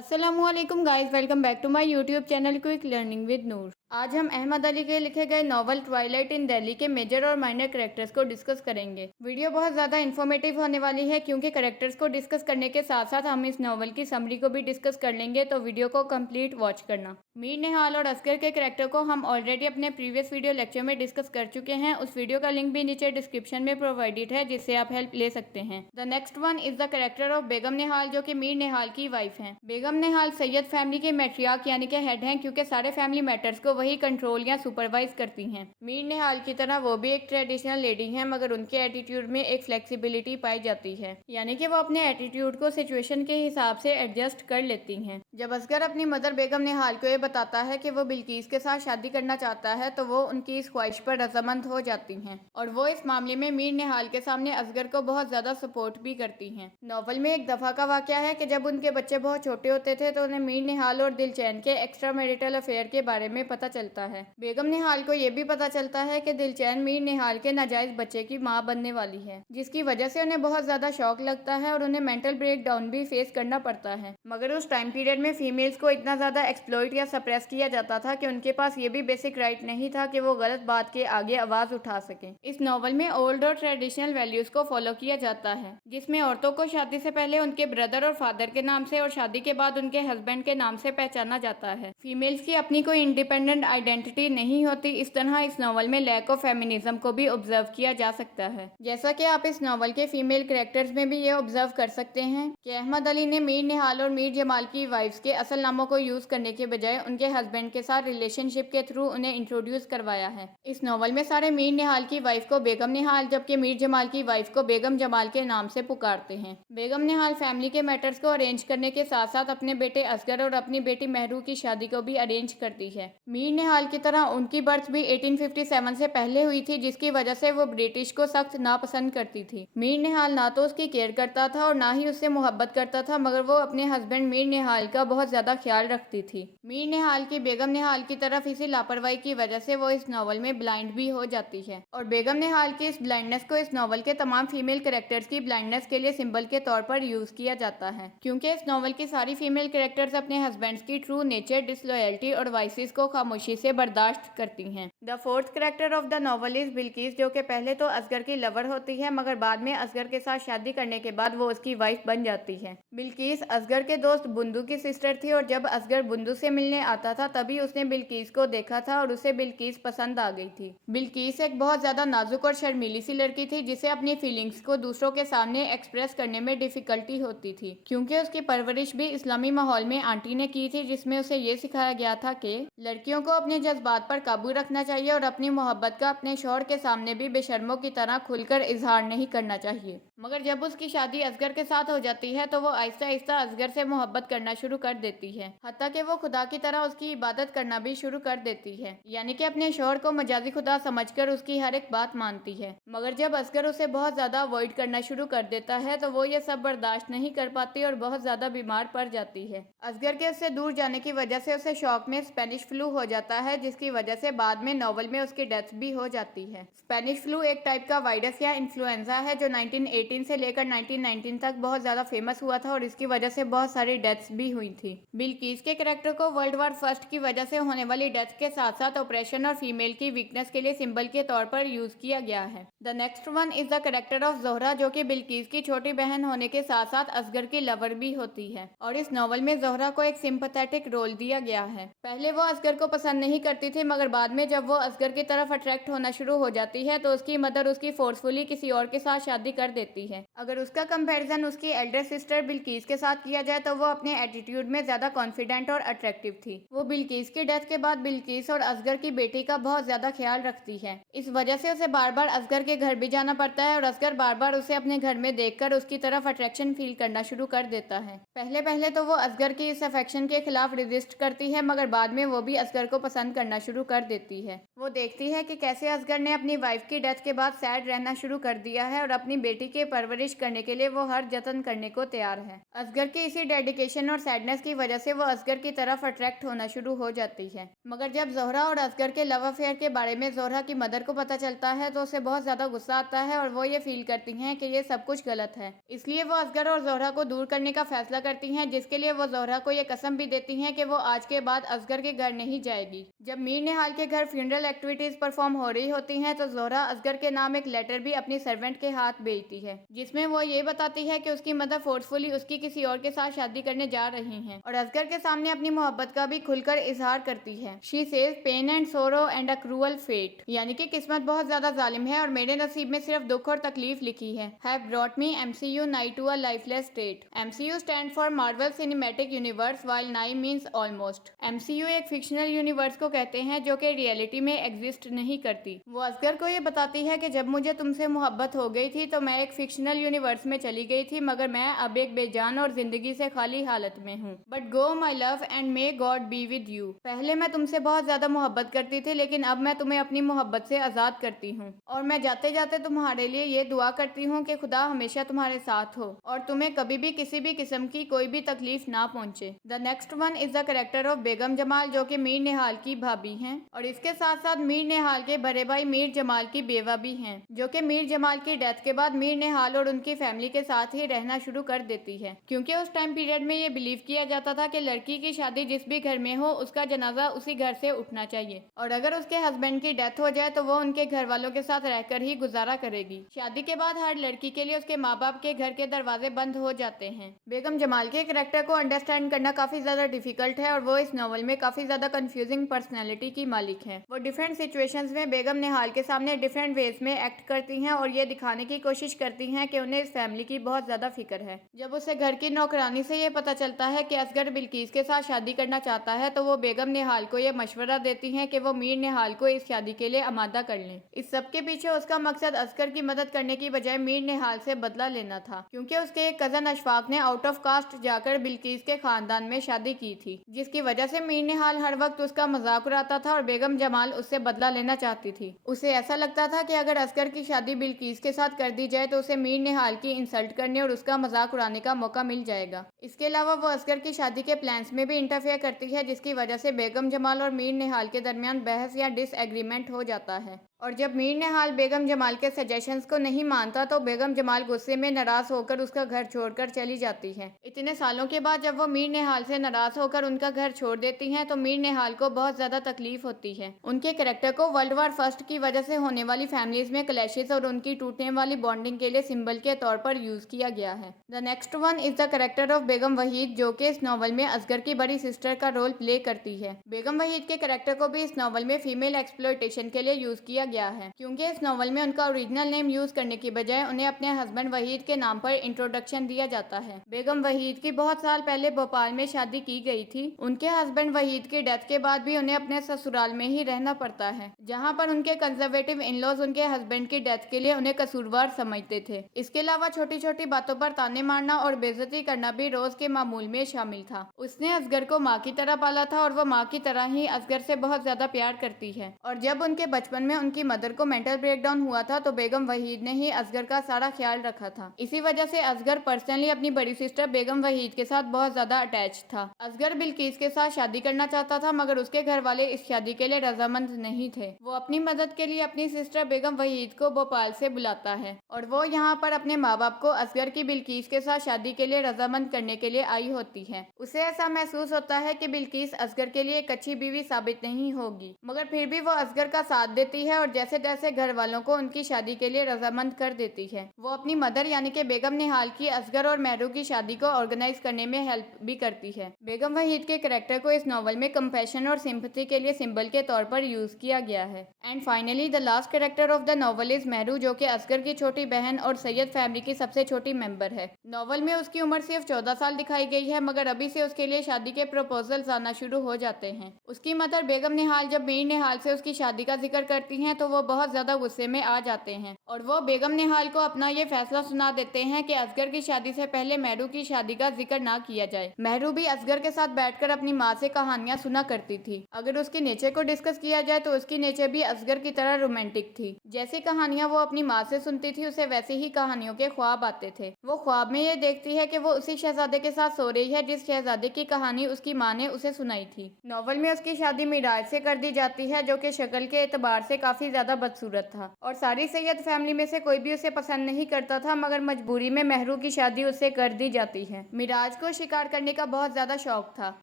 अस्सलामुअलैकुम guys, welcome back to my YouTube channel quick learning with Noor. आज हम अहमद अली के लिखे गए नॉवल ट्वाइलाइट इन दिल्ली के मेजर और माइनर कैरेक्टर्स को डिस्कस करेंगे। वीडियो बहुत ज़्यादा इन्फॉर्मेटिव होने वाली है क्योंकि कैरेक्टर्स को डिस्कस करने के साथ साथ हम इस नॉवल की समरी को भी डिस्कस कर लेंगे, तो वीडियो को कंप्लीट वॉच करना। मीर निहाल और असगर के कैरेक्टर को हम ऑलरेडी अपने प्रीवियस वीडियो लेक्चर में डिस्कस कर चुके हैं। उस वीडियो का लिंक भी नीचे डिस्क्रिप्शन में प्रोवाइडेड है, जिससे आप हेल्प ले सकते हैं। The next one is the character of Begum Nihal, जो कि मीर निहाल की वाइफ हैं। बेगम निहाल सैयद फैमिली के मैट्रियार्क यानी कि हेड हैं, क्योंकि सारे फैमिली मैटर्स को वही कंट्रोल या सुपरवाइज करती हैं। मीर निहाल की तरह वो भी एक ट्रेडिशनल लेडी हैं, मगर उनके एटीट्यूड में एक फ्लेक्सिबिलिटी पाई जाती है, यानी कि वो अपने एटीट्यूड को सिचुएशन के हिसाब से एडजस्ट कर लेती हैं। जब असगर अपनी मदर बेगम निहाल को ये बताता है कि वो बिल्किस के साथ शादी करना चाहता है, तो वो उनकी इस ख्वाहिश पर रजामंद हो जाती हैं और वो इस मामले में मीर निहाल के सामने असगर को बहुत ज्यादा सपोर्ट भी करती हैं। नॉवल में एक दफा का वाकया है कि जब उनके बच्चे बहुत छोटे होते थे तो उन्हें मीर निहाल और दिलचैन के एक्स्ट्रा मैरिटल अफेयर के बारे में पता चलता है। बेगम निहाल को यह भी पता चलता है कि दिलचैन मीर निहाल के नाजायज बच्चे की मां बनने वाली है, जिसकी वजह से उन्हें बहुत ज्यादा शौक लगता है और उन्हें मेंटल ब्रेक डाउन भी फेस करना पड़ता है। मगर उस टाइम पीरियड में फीमेल्स को इतना ज्यादा एक्सप्लॉइट या सप्रेस किया जाता था कि उनके पास ये भी बेसिक राइट नहीं था कि वो गलत बात के आगे आवाज उठा सके। इस नॉवल में ओल्ड और ट्रेडिशनल वैल्यूज को फॉलो किया जाता है, जिसमें औरतों को शादी से पहले उनके ब्रदर और फादर के नाम से और शादी के बाद उनके हस्बैंड के नाम से पहचाना जाता है। फीमेल्स की अपनी कोई इंडिपेंडेंट आइडेंटिटी नहीं होती। इस तरह इस नॉवल में लैक ऑफ फेमिनिज्म को भी ऑब्जर्व किया जा सकता है। जैसा कि आप इस नॉवल के फीमेल कैरेक्टर्स में भी ये ऑब्जर्व कर सकते हैं कि अहमद अली ने मीर निहाल और मीर जमाल की वाइफ्स के असल नामों को यूज करने के बजाय उनके हस्बैंड के साथ रिलेशनशिप के थ्रू उन्हें इंट्रोड्यूस करवाया है। इस नॉवल में सारे मीर निहाल की वाइफ को बेगम निहाल, जबकि मीर जमाल की वाइफ को बेगम जमाल के नाम से पुकारते हैं। बेगम निहाल फैमिली के मैटर्स को अरेंज करने के साथ साथ अपने बेटे असगर और अपनी बेटी महरू की शादी को भी अरेंज करती है। मीर निहाल की तरह उनकी बर्थ भी 1857 से पहले हुई थी, जिसकी वजह से वो ब्रिटिश को सख्त नापसंद करती थी। मीर निहाल ना तो उसकी केयर करता था और ना ही उससे मोहब्बत करता था, मगर वो अपने हस्बैंड मीर निहाल का बहुत ज्यादा ख्याल रखती थी। मीर निहाल की बेगम निहाल की तरफ इसी लापरवाही की वजह से वो इस नॉवल में ब्लाइंड भी हो जाती है और बेगम निहाल की इस ब्लाइंडनेस को इस नॉवल के तमाम फीमेल कैरेक्टर्स की ब्लाइंडनेस के लिए सिंबल के तौर पर यूज किया जाता है, क्योंकि इस नॉवल की सारी फीमेल कैरेक्टर्स अपने हस्बैंड्स की ट्रू नेचर, डिसलॉयल्टी और वाइसेस को खामोशी से बर्दाश्त करती हैं। The fourth character of the novel is Bilkis, जो कि पहले तो असगर की लवर होती है, मगर बाद में असगर के साथ शादी करने के बाद वो उसकी वाइफ बन जाती है। बिल्किस असगर के दोस्त बुंदू की सिस्टर थी और जब असगर बुंदू से मिलने आता था तभी उसने बिल्किस को देखा था और उसे बिल्किस पसंद आ गई थी। बिल्किस एक बहुत ज्यादा नाजुक और शर्मीली सी लड़की थी, जिसे अपनी फीलिंग्स को दूसरों के सामने एक्सप्रेस करने में डिफिकल्टी होती थी, क्योंकि उसकी परवरिश भी इस्लामी माहौल में आंटी ने की थी, जिसमें उसे ये सिखाया गया था कि लड़कियों को अपने जज्बात पर काबू रखना चाहिए और अपनी मोहब्बत का अपने शौहर के सामने भी बेशर्मों की तरह खुलकर इजहार नहीं करना चाहिए। मगर जब उसकी शादी असगर के साथ हो जाती है तो वो आहिस्ता आहिस्ता असगर से मोहब्बत करना शुरू कर देती है, हत्ता कि वो खुदा की तरह उसकी इबादत करना भी शुरू कर देती है, यानी कि अपने शौहर को मजाजी खुदा समझकर उसकी हर एक बात मानती है। मगर जब असगर उसे बहुत ज्यादा अवॉइड करना शुरू कर देता है तो वो ये सब बर्दाश्त नहीं कर पाती और बहुत ज्यादा बीमार पड़ जाती है। असगर के उससे दूर जाने की वजह से उसे शौक में स्पेनिश फ्लू हो जाता है, जिसकी वजह से बाद में नॉवल में उसकी डेथ भी हो जाती है। स्पेनिश फ्लू एक टाइप का वायरस या इन्फ्लुएंजा है जो 1918 से लेकर 1919 तक बहुत ज्यादा फेमस हुआ था और इसकी वजह से बहुत सारी डेथ्स भी हुई थी। बिल्किस के कैरेक्टर को वर्ल्ड वार फर्स्ट की वजह से होने वाली डेथ के साथ साथ ऑपरेशन और फीमेल की वीकनेस के लिए सिंबल के तौर पर यूज किया गया है। The next one is the character of Zohra, जो कि बिल्किस की छोटी बहन होने के साथ साथ असगर की लवर भी होती है और इस नॉवल में जोहरा को एक सिंपैथेटिक रोल दिया गया है। पहले वो असगर को पसंद नहीं करती थी, मगर बाद में जब वो असगर की तरफ अट्रैक्ट होना शुरू हो जाती है तो उसकी मदर उसकी फोर्सफुली किसी और के साथ शादी कर देती है। अगर उसका कंपैरिजन उसकी एल्डर सिस्टर बिल्किस के साथ किया जाए तो वो अपने एटीट्यूड में ज्यादा कॉन्फिडेंट और अट्रैक्टिव थी। वो बिल्किस की डेथ के बाद बिल्किस और असगर की बेटी का बहुत ज्यादा ख्याल रखती है। इस वजह से उसे बार बार असगर के घर भी जाना पड़ता है और असगर बार बार उसे अपने घर में देखकर उसकी तरफ अट्रैक्शन फील करना शुरू कर देता है। पहले पहले तो वो असगर की इस अफेक्शन के खिलाफ रेजिस्ट करती है, मगर बाद में वो भी असगर को पसंद करना शुरू कर देती है। वो देखती है कि कैसे असगर ने अपनी वाइफ की डेथ के बाद सैड रहना शुरू कर दिया है और अपनी बेटी की परवरिश करने के लिए वो हर जतन करने को तैयार है। असगर की इसी डेडिकेशन और सैडनेस की वजह से वो असगर की तरफ अट्रैक्ट होना शुरू हो जाती है। मगर जब जोहरा और असगर के लव अफेयर के बारे में जोहरा की मदर को पता चलता है तो उसे बहुत ज्यादा गुस्सा आता है और वो ये फील करती हैं कि ये सब कुछ गलत है। इसलिए वो असगर और जोहरा को दूर करने का फैसला करती हैं, जिसके लिए वो जोहरा को ये कसम भी देती हैं कि वो आज के बाद असगर के घर नहीं जाएगी। जब मीर निहाल के घर फ्यूनरल एक्टिविटीज परफॉर्म हो रही होती हैं तो जोहरा असगर के नाम एक लेटर भी अपनी सर्वेंट के हाथ भेजती है, जिसमें वो ये बताती है कि उसकी मदर फोर्सफुली उसकी किसी और के साथ शादी करने जा रही हैं और असगर के सामने अपनी मोहब्बत का भी खुलकर इजहार करती है। She says pain and sorrow and a cruel fate, यानी कि किस्मत बहुत ज्यादा जालिम है और मेरे नसीब में सिर्फ दुख और तकलीफ लिखी है। Have brought me MCU nigh to a lifeless state. MCU stand for Marvel cinematic universe while nigh means almost. MCU एक फिक्शनल यूनिवर्स को कहते हैं जो कि रियलिटी में एग्जिस्ट नहीं करती। वो असगर को ये बताती है कि जब मुझे तुमसे मोहब्बत हो गई थी तो मैं एक फिक्शनल यूनिवर्स में चली गई थी, मगर मैं अब एक बेजान और जिंदगी से खाली हालत में हूँ। But go my love and may God be with you. पहले मैं तुमसे बहुत ज्यादा मोहब्बत करती थी, लेकिन अब मैं तुम्हें अपनी मोहब्बत से आजाद करती हूँ और मैं जाते जाते तुम्हारे लिए ये दुआ करती हूँ कि खुदा हमेशा तुम्हारे साथ हो और तुम्हें कभी भी किसी भी किस्म की कोई भी तकलीफ ना पहुँचे। The next one is the character of Begum Jamal, जो कि मीर निहाल की भाभी हैं और इसके साथ साथ मीर निहाल के बड़े भाई मीर जमाल की बेवा भी हैं, जो कि मीर जमाल की डेथ के बाद मीर निहाल और उनकी फैमिली के साथ ही रहना शुरू कर देती है, क्योंकि उस टाइम पीरियड में ये बिलीव किया जाता था कि लड़की की शादी जिस भी घर में हो उसका जनाजा उसी घर से उठना चाहिए और अगर उसके हस्बैंड की डेथ हो जाए तो वो उनके घर वालों के साथ रहकर ही गुजारा करेगी। शादी के बाद हर लड़की के लिए उसके माँ बाप के घर के दरवाजे बंद हो जाते हैं। बेगम जमाल के कैरेक्टर को अंडरस्टैंड करना काफी ज्यादा डिफिकल्ट है और वो इस नॉवल में काफी ज्यादा कंफ्यूजिंग पर्सनैलिटी की मालिक है। वो डिफरेंट सिचुएशंस में बेगम निहाल के सामने डिफरेंट वेज में एक्ट करती हैं और ये दिखाने की कोशिश करती हैं कि उन्हें इस फैमिली की बहुत ज्यादा फिक्र है। जब उसे घर की नौकरानी से ये पता चलता है कि असगर बिल्किस के साथ शादी करना चाहता है तो वो बेगम निहाल को ये मशवरा देती हैं कि वो मीर निहाल को इस शादी के लिए आमादा कर लें। इस सब के पीछे उसका मकसद असगर की मदद करने की बजाय मीर निहाल से बदला लेना था, क्योंकि उसके एक कजन अशफाक ने आउट ऑफ कास्ट जाकर बिल्किस के खानदान में शादी की थी, जिसकी वजह से मीर निहाल हर वक्त उसका मजाक उड़ाता था और बेगम जमाल उससे बदला लेना चाहती थी। उसे ऐसा लगता था कि अगर असगर की शादी बिल्किस के साथ कर दी जाए तो उसे मीर निहाल की इंसल्ट करने और उसका मजाक उड़ाने का मौका मिल जाएगा। इसके अलावा वो असगर की शादी के प्लान्स में भी इंटरफेयर करती है, जिसकी वजह से बेगम जमाल और मीर निहाल के दरमियान बहस या डिसएग्रीमेंट हो जाता है और जब मीर निहाल बेगम जमाल के सजेशंस को नहीं मानता तो बेगम जमाल गुस्से में नाराज होकर उसका घर छोड़कर चली जाती है। इतने सालों के बाद जब वो मीर निहाल से नाराज होकर उनका घर छोड़ देती हैं तो मीर निहाल को बहुत ज्यादा तकलीफ होती है। उनके कैरेक्टर को वर्ल्ड वॉर फर्स्ट की वजह से होने वाली फैमिलीज में क्लैशेस और उनकी टूटने वाली बॉन्डिंग के लिए सिंबल के तौर पर यूज किया गया है। The next one is the character of Begum Waheed, जो कि इस नॉवल में असगर की बड़ी सिस्टर का रोल प्ले करती है। बेगम वहीद के कैरेक्टर को भी इस नॉवल में फीमेल एक्सप्लॉयटेशन के लिए यूज किया गया है, क्योंकि इस नॉवल में उनका ओरिजिनल नेम यूज करने की बजाय उन्हें अपने हस्बैंड वहीद के नाम पर इंट्रोडक्शन दिया जाता है। बेगम वहीद की बहुत साल पहले भोपाल में शादी की गई थी। उनके हस्बैंड वहीद की डेथ के बाद भी उन्हें अपने ससुराल में ही रहना पड़ता है, जहाँ पर उनके कंजर्वेटिव इन-लॉज उनके हस्बैंड की डेथ के लिए उन्हें कसूरवार समझते थे। इसके अलावा छोटी छोटी बातों पर ताने मारना और बेइज्जती करना भी रोज के मामूल में शामिल था। उसने असगर को माँ की तरह पाला था और वो माँ की तरह ही असगर से बहुत ज्यादा प्यार करती है और जब उनके बचपन में उनकी मदर को मेंटल ब्रेकडाउन हुआ था तो बेगम वहीद ने ही असगर का सारा ख्याल रखा था। इसी वजह से असगर पर्सनली अपनी बड़ी सिस्टर बेगम वहीद के साथ बहुत ज्यादा अटैच था। असगर बिल्किस के साथ शादी करना चाहता था, मगर उसके घर वाले इस शादी के लिए रजामंद नहीं थे। वो अपनी मदद के लिए अपनी सिस्टर बेगम वहीद को भोपाल से बुलाता है और वो यहाँ पर अपने माँ बाप को असगर की बिल्किस के साथ शादी के लिए रजामंद करने के लिए आई होती है। उसे ऐसा महसूस होता है कि बिल्किस असगर के लिए एक अच्छी बीवी साबित नहीं होगी, मगर फिर भी वो असगर का साथ देती है और जैसे तैसे घर वालों को उनकी शादी के लिए रजामंद कर देती है। वो अपनी मदर यानी कि बेगम निहाल की असगर और महरू की शादी को ऑर्गेनाइज करने में हेल्प भी करती है। बेगम वहीद के कैरेक्टर को इस नॉवल में कंपैशन और सिंपैथी के लिए सिंबल के तौर पर यूज किया गया है। And finally the last character of the novel is Mahru, जो कि असगर की छोटी बहन और सैयद फैमिली की सबसे छोटी मेंबर है। नॉवल में उसकी उम्र सिर्फ 14 साल दिखाई गई है, मगर अभी से उसके लिए शादी के प्रपोजल्स आना शुरू हो जाते हैं। उसकी मदर बेगम निहाल जब मीर निहाल से उसकी शादी का जिक्र करती हैं तो वो बहुत ज्यादा गुस्से में आ जाते हैं और वो बेगम निहाल को अपना ये फैसला सुना देते हैं कि असगर की शादी से पहले महरू की शादी का जिक्र ना किया जाए। महरू भी असगर के साथ बैठकर अपनी माँ से कहानियां सुना करती थी। अगर उसके नेचर को डिस्कस किया जाए तो उसकी नेचर भी असगर की तरह रोमांटिक थी। जैसी कहानियां वो अपनी माँ से सुनती थी उसे वैसे ही कहानियों के ख्वाब आते थे। वो ख्वाब में ये देखती है कि वो उसी शहजादे के साथ सो रही है जिस शहजादे की कहानी उसकी माँ ने उसे सुनाई थी। नॉवल में उसकी शादी मिराज से कर दी जाती है जो कि शक्ल के एतबार से काफी ज्यादा बदसूरत था और सारी सैयद फैमिली में से कोई भी उसे पसंद नहीं करता था, मगर मजबूरी में महरू की शादी उससे कर दी जाती है। मिराज को शिकार करने का बहुत ज्यादा शौक था।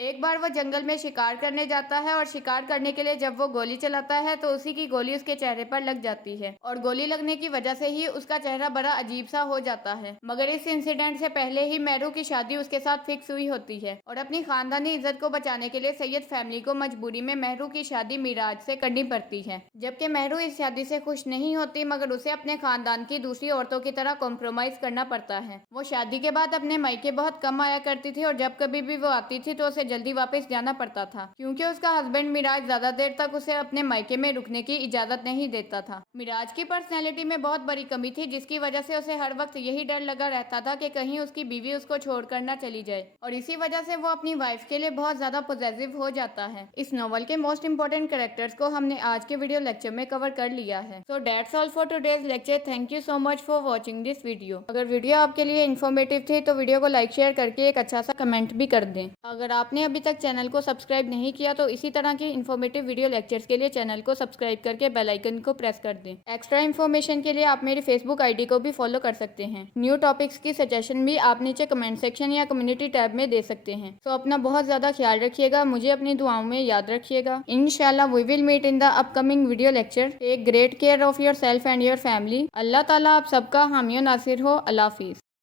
एक बार वो जंगल में शिकार करने जाता है और शिकार करने के लिए जब वो गोली चलाता है तो उसी की गोली उसके चेहरे पर लग जाती है और गोली लगने की वजह से ही उसका चेहरा बड़ा अजीब सा हो जाता है। मगर इस इंसिडेंट से पहले ही महरू की शादी उसके साथ फिक्स हुई होती है और अपनी खानदानी इज्जत को बचाने के लिए सैयद फैमिली को मजबूरी में महरू की शादी मिराज से करनी पड़ती है। जबकि महरू इस शादी से खुश नहीं होती, मगर उसे अपने खानदान की दूसरी औरतों की तरह कॉम्प्रोमाइज करना पड़ता है। वो शादी के बाद अपने मायके बहुत कम आया करती थी और जब कभी भी वो आती थी तो उसे जल्दी वापस जाना पड़ता था क्योंकि उसका हस्बैंड मिराज ज्यादा देर तक उसे अपने मायके में रुकने की इजाजत नहीं देता था। मिराज की पर्सनैलिटी में बहुत बड़ी कमी थी जिसकी वजह से उसे हर वक्त यही डर लगा रहता था कि कहीं उसकी बीवी उसको छोड़कर ना चली जाए और इसी वजह से वो अपनी वाइफ के लिए बहुत ज्यादा पॉजिटिव हो जाता है। इस नॉवल के मोस्ट इंपोर्टेंट कैरेक्टर्स को हमने आज के वीडियो लेक्चर में कवर कर लिया है। So that's all for today's lecture. Thank you so much for watching this video. अगर वीडियो आपके लिए इन्फॉर्मेटिव थी तो वीडियो को लाइक शेयर करके एक अच्छा सा कमेंट भी कर दें। अगर आपने अभी तक चैनल को सब्सक्राइब नहीं किया तो इसी तरह की इन्फॉर्मेटिव वीडियो लेक्चर्स के लिए चैनल को सब्सक्राइब करके बेल आइकन को प्रेस कर दें। एक्स्ट्रा इन्फॉर्मेशन के लिए आप मेरी फेसबुक आईडी को भी फॉलो कर सकते हैं। न्यू टॉपिक्स की सजेशन भी आप नीचे कमेंट सेक्शन या कम्युनिटी टैब में दे सकते हैं। तो अपना बहुत ज्यादा ख्याल रखिएगा, मुझे अपनी दुआओं में याद रखिएगा। इंशाल्लाह we will meet in the upcoming video lecture. Take great care of yourself and your family. Allah ताला आप सबका हामी नासिर हो। अल्लाह हाफिज।